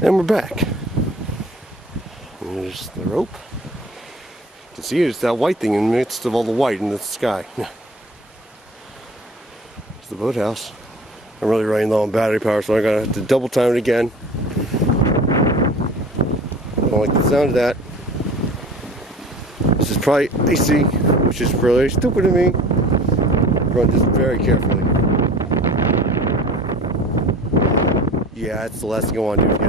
And we're back. And there's the rope. You can see it's that white thing in the midst of all the white in the sky. There's the boathouse. I'm really running low on battery power, so I'm gonna have to double time it again. I don't like the sound of that. This is probably AC, which is really stupid of me. Run this very carefully. Yeah, that's the last thing I want to do is get.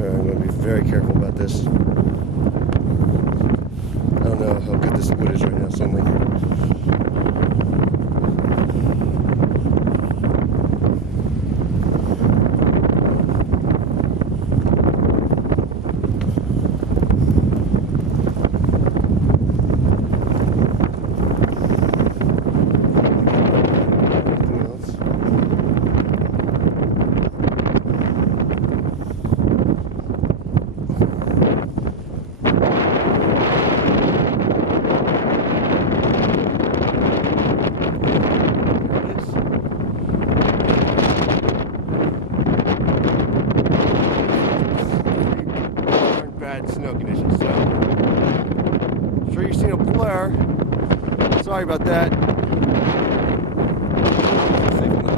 I'm going to be very careful about this. I don't know how good this wood is right now suddenly. Snow conditions, so I'm sure you've seen a blur. Sorry about that. Wow, that's pretty cool.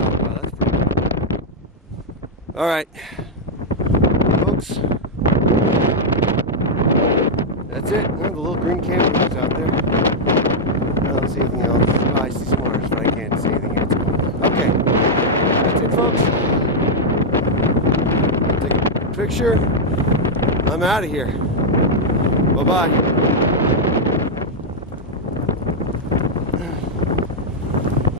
All right, folks, that's it. The little green camera is out there. I don't see anything else. Oh, I see some orange, but I can't see anything else. Okay, that's it, folks. Take a picture. I'm out of here. Bye-bye.